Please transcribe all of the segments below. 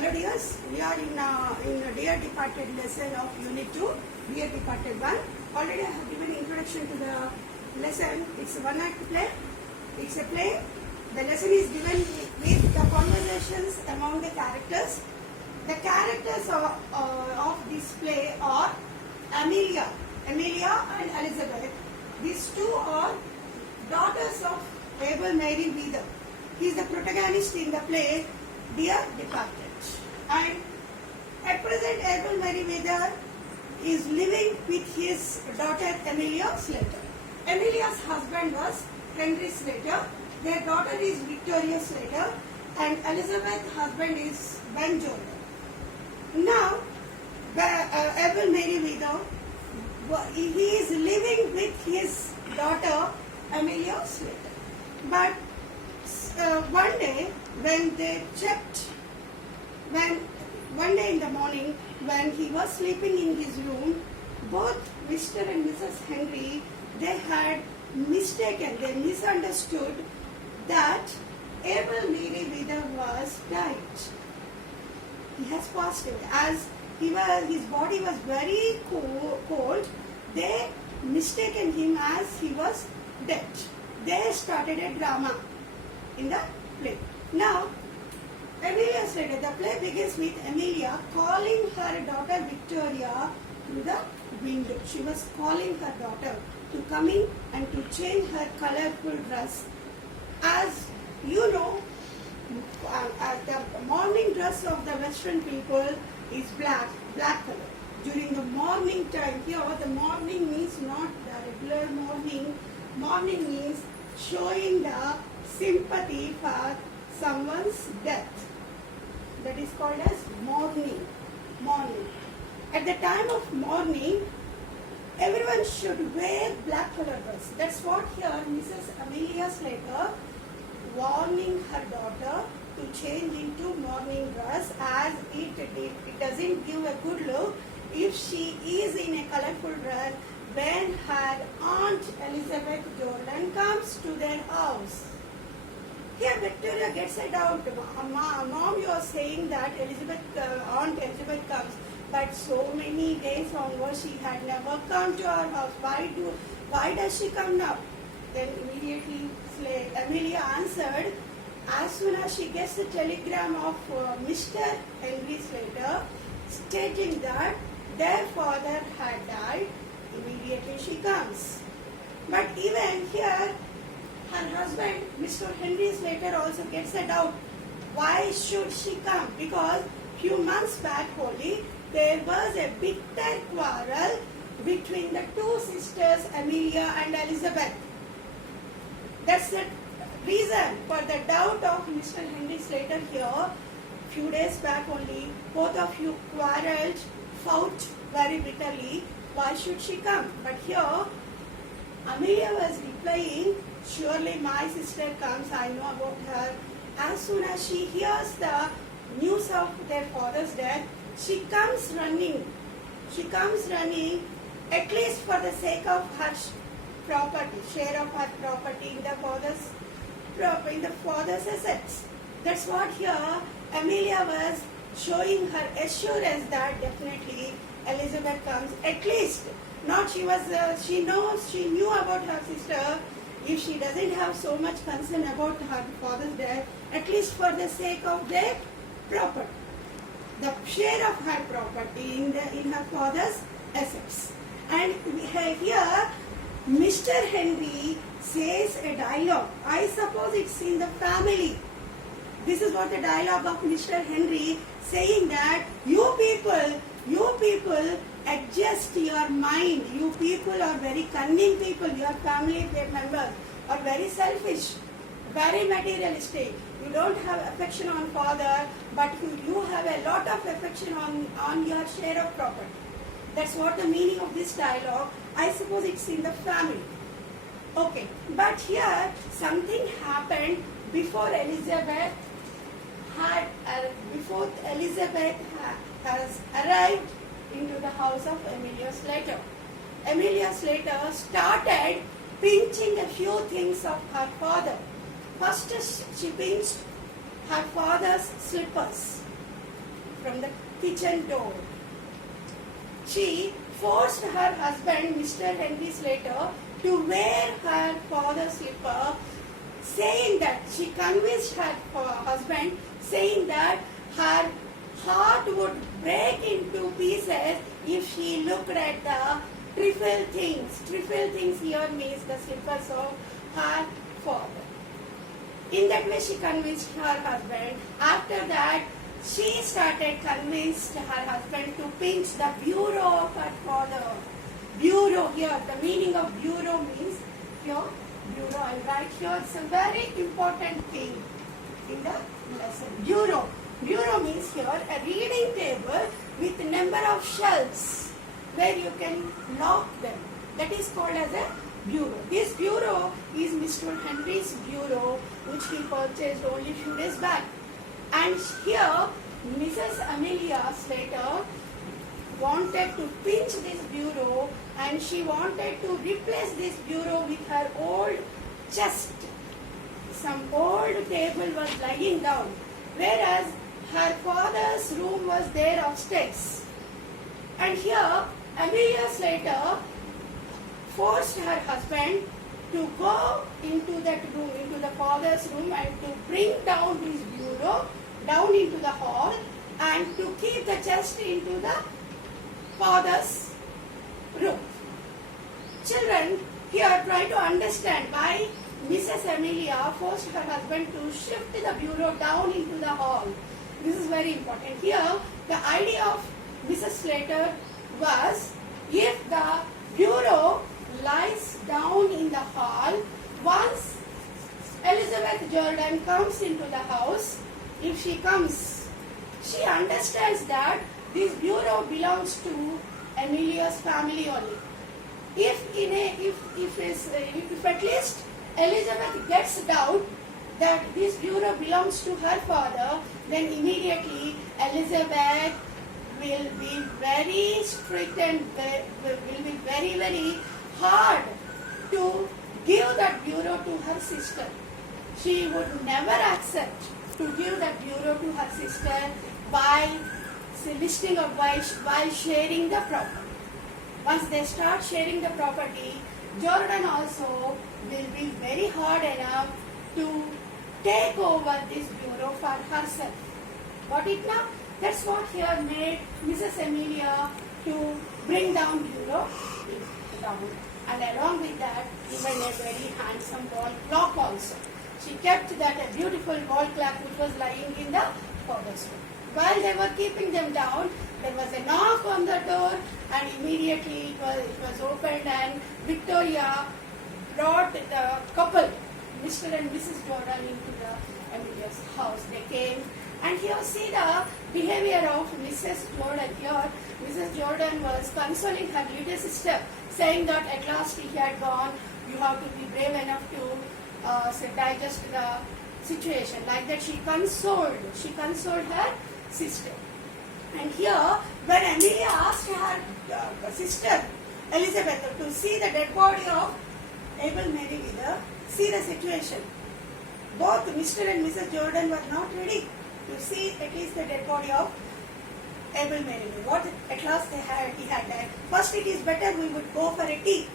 Hello dears, we are in a Dear Departed lesson of Unit 2, Dear Departed 1. Already I have given introduction to the lesson. It's a one-act play. It's a play. The lesson is given with the conversations among the characters. The characters of this play are Amelia and Elizabeth. These two are daughters of Abel Mary Wheeler. He is the protagonist in the play Dear Departed. And at present Abel Mary Wheeler is living with his daughter Amelia Slater. Amelia's husband was Henry Slater. Their daughter is Victoria Slater, and Elizabeth's husband is Ben Jordan. Now, Abel Mary Wheeler, he is living with his daughter Amelia Slater. But one day when they checked, one day in the morning when he was sleeping in his room, both Mr. and Mrs. Henry, they had they misunderstood that Abel Mary Wheeler was died. He has passed away. As his body was very cold, they mistaken him as he was dead. They started a drama in the play. Now, Amelia Slater, the play begins with Amelia calling her daughter Victoria through the window. She was calling her daughter to come in and to change her colorful dress. As you know, the morning dress of the Western people is black color. During the morning time, here the morning means not the regular morning. Morning means showing the sympathy for someone's death. That is called as mourning. At the time of mourning, everyone should wear black color dress. That's what here Mrs. Amelia Slater warning her daughter to change into mourning dress, as it doesn't give a good look if she is in a colorful dress when her aunt Elizabeth Jordan comes to their house. Here Victoria gets a doubt. Mom, you are saying that Aunt Elizabeth comes, but so many days onwards she had never come to our house. Why does she come now? Then immediately Amelia answered, as soon as she gets the telegram of Mr. Henry Slater stating that their father had died, immediately she comes. But even here, her husband, Mr. Henry Slater, also gets a doubt. Why should she come? Because few months back only, there was a bitter quarrel between the two sisters, Amelia and Elizabeth. That's the reason for the doubt of Mr. Henry Slater here. Few days back only, both of you quarreled, fought very bitterly. Why should she come? But here, Amelia was replying, surely my sister comes, I know about her. As soon as she hears the news of their father's death, she comes running. She comes running, at least for the sake of her property, share of her property in the father's assets. That's what here Amelia was showing her assurance that definitely Elizabeth comes. At least, not she knew about her sister. If she doesn't have so much concern about her father's death, at least for the sake of their property, the share of her property in her father's assets. And here, Mr. Henry says a dialogue. I suppose it's in the family. This is what the dialogue of Mr. Henry saying that you people adjust your mind. You people are very cunning people. Your family members are very selfish, very materialistic. You don't have affection on father, but you have a lot of affection on your share of property. That's what the meaning of this dialogue. I suppose it's in the family. Okay, but here something happened before Elizabeth has arrived into the house of Amelia Slater. Amelia Slater started pinching a few things of her father. First, she pinched her father's slippers. from the kitchen door. She forced her husband, Mr. Henry Slater, to wear her father's slipper, saying that she convinced her husband, saying that her heart would break into pieces if she looked at the trifle things. Trifle things here means the slippers of her father. In that way she convinced her husband. After that, she started convinced her husband to pinch the bureau of her father. Bureau here, the meaning of bureau means here, bureau, I'll write here, it's a very important thing in the lesson. Bureau. Bureau means here a reading table with a number of shelves where you can lock them. That is called as a bureau. This bureau is Mr. Henry's bureau, which he purchased only few days back. And here, Mrs. Amelia Slater wanted to pinch this bureau, and she wanted to replace this bureau with her old chest. Some old table was lying down, whereas her father's room was there upstairs. And here, Amelia Slater forced her husband to go into that room, into the father's room, and to bring down his bureau down into the hall, and to keep the chest into the father's room. Children, here try to understand why Mrs. Amelia forced her husband to shift the bureau down into the hall. This is very important. Here, the idea of Mrs. Slater was, if the bureau lies down in the hall, once Elizabeth Jordan comes into the house, if she comes, she understands that this bureau belongs to Amelia's family only. If at least Elizabeth gets doubt that this bureau belongs to her father, then immediately Elizabeth will be very strict and will be very, very hard to give that bureau to her sister. She would never accept to give that bureau to her sister by listing or while sharing the property. Once they start sharing the property, Jordan also will be very hard enough to take over this bureau for herself. Got it now? That's what here made Mrs. Amelia to bring down bureau down. And along with that, even a very handsome wall clock also. She kept that a beautiful wall clock which was lying in the father's room. While they were keeping them down, there was a knock on the door, and immediately it was opened, and Victoria brought the couple, Mr. and Mrs. Jordan, into the Amelia's house. They came, and here see the behavior of Mrs. Jordan here. Mrs. Jordan was consoling her little sister, saying that at last he had gone, you have to be brave enough to digest the situation. Like that she consoled her sister. And here, when Amelia asked her sister Elizabeth to see the dead body of Abel Merriweather, see the situation. Both Mr. and Mrs. Jordan were not ready to see at least the dead body of Abel Merriweather. What at last he had died. First, it is better we would go for a tea.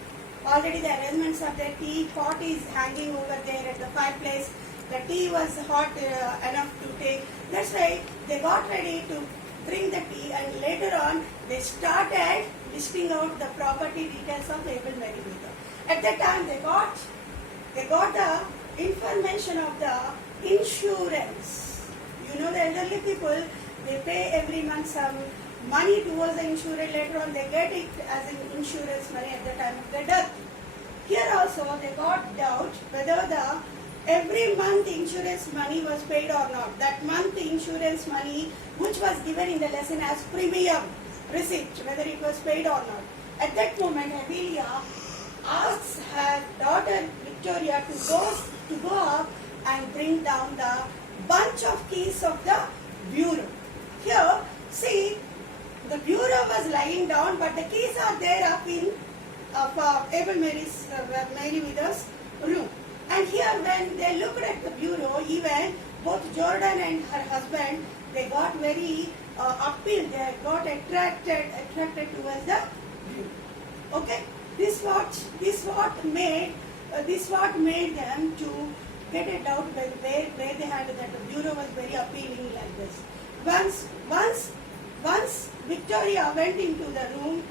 Already the arrangements of the tea pot is hanging over there at the fireplace. The tea was hot enough to take. That's why they got ready to drink the tea, and later on they started listing out the property details of Abel Merriweather. At that time they got the information of the insurance. You know, the elderly people, they pay every month some money towards the insurance. Later on they get it as an insurance money at the time of their death. Here also they got doubt whether the every month insurance money was paid or not. That month insurance money which was given in the lesson as premium receipt, whether it was paid or not. At that moment Amelia asks her daughter Victoria to go up and bring down the bunch of keys of the bureau. Here, see, the bureau was lying down, but the keys are there up in Abel Merriweather's room. And here, when they looked at the bureau, even both Jordan and her husband, they got very appeal. They got attracted towards the dream. Okay, this what made them to get a doubt where they had that bureau was very appealing like this. Once Victoria went into the room,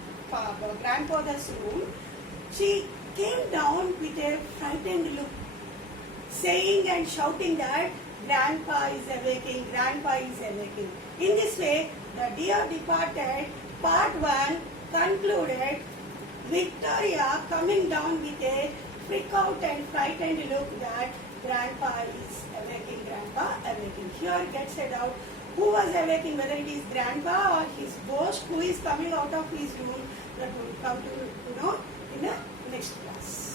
grandfather's room, she came down with a frightened look, saying and shouting that Grandpa is awaking, Grandpa is awaking. In this way, the Dear Departed Part 1 concluded Victoria coming down with a freak out and frightened look that Grandpa is awaking, Grandpa awaking. Here gets a doubt who was awaking, whether it is Grandpa or his ghost who is coming out of his room. That will come to know in the next class.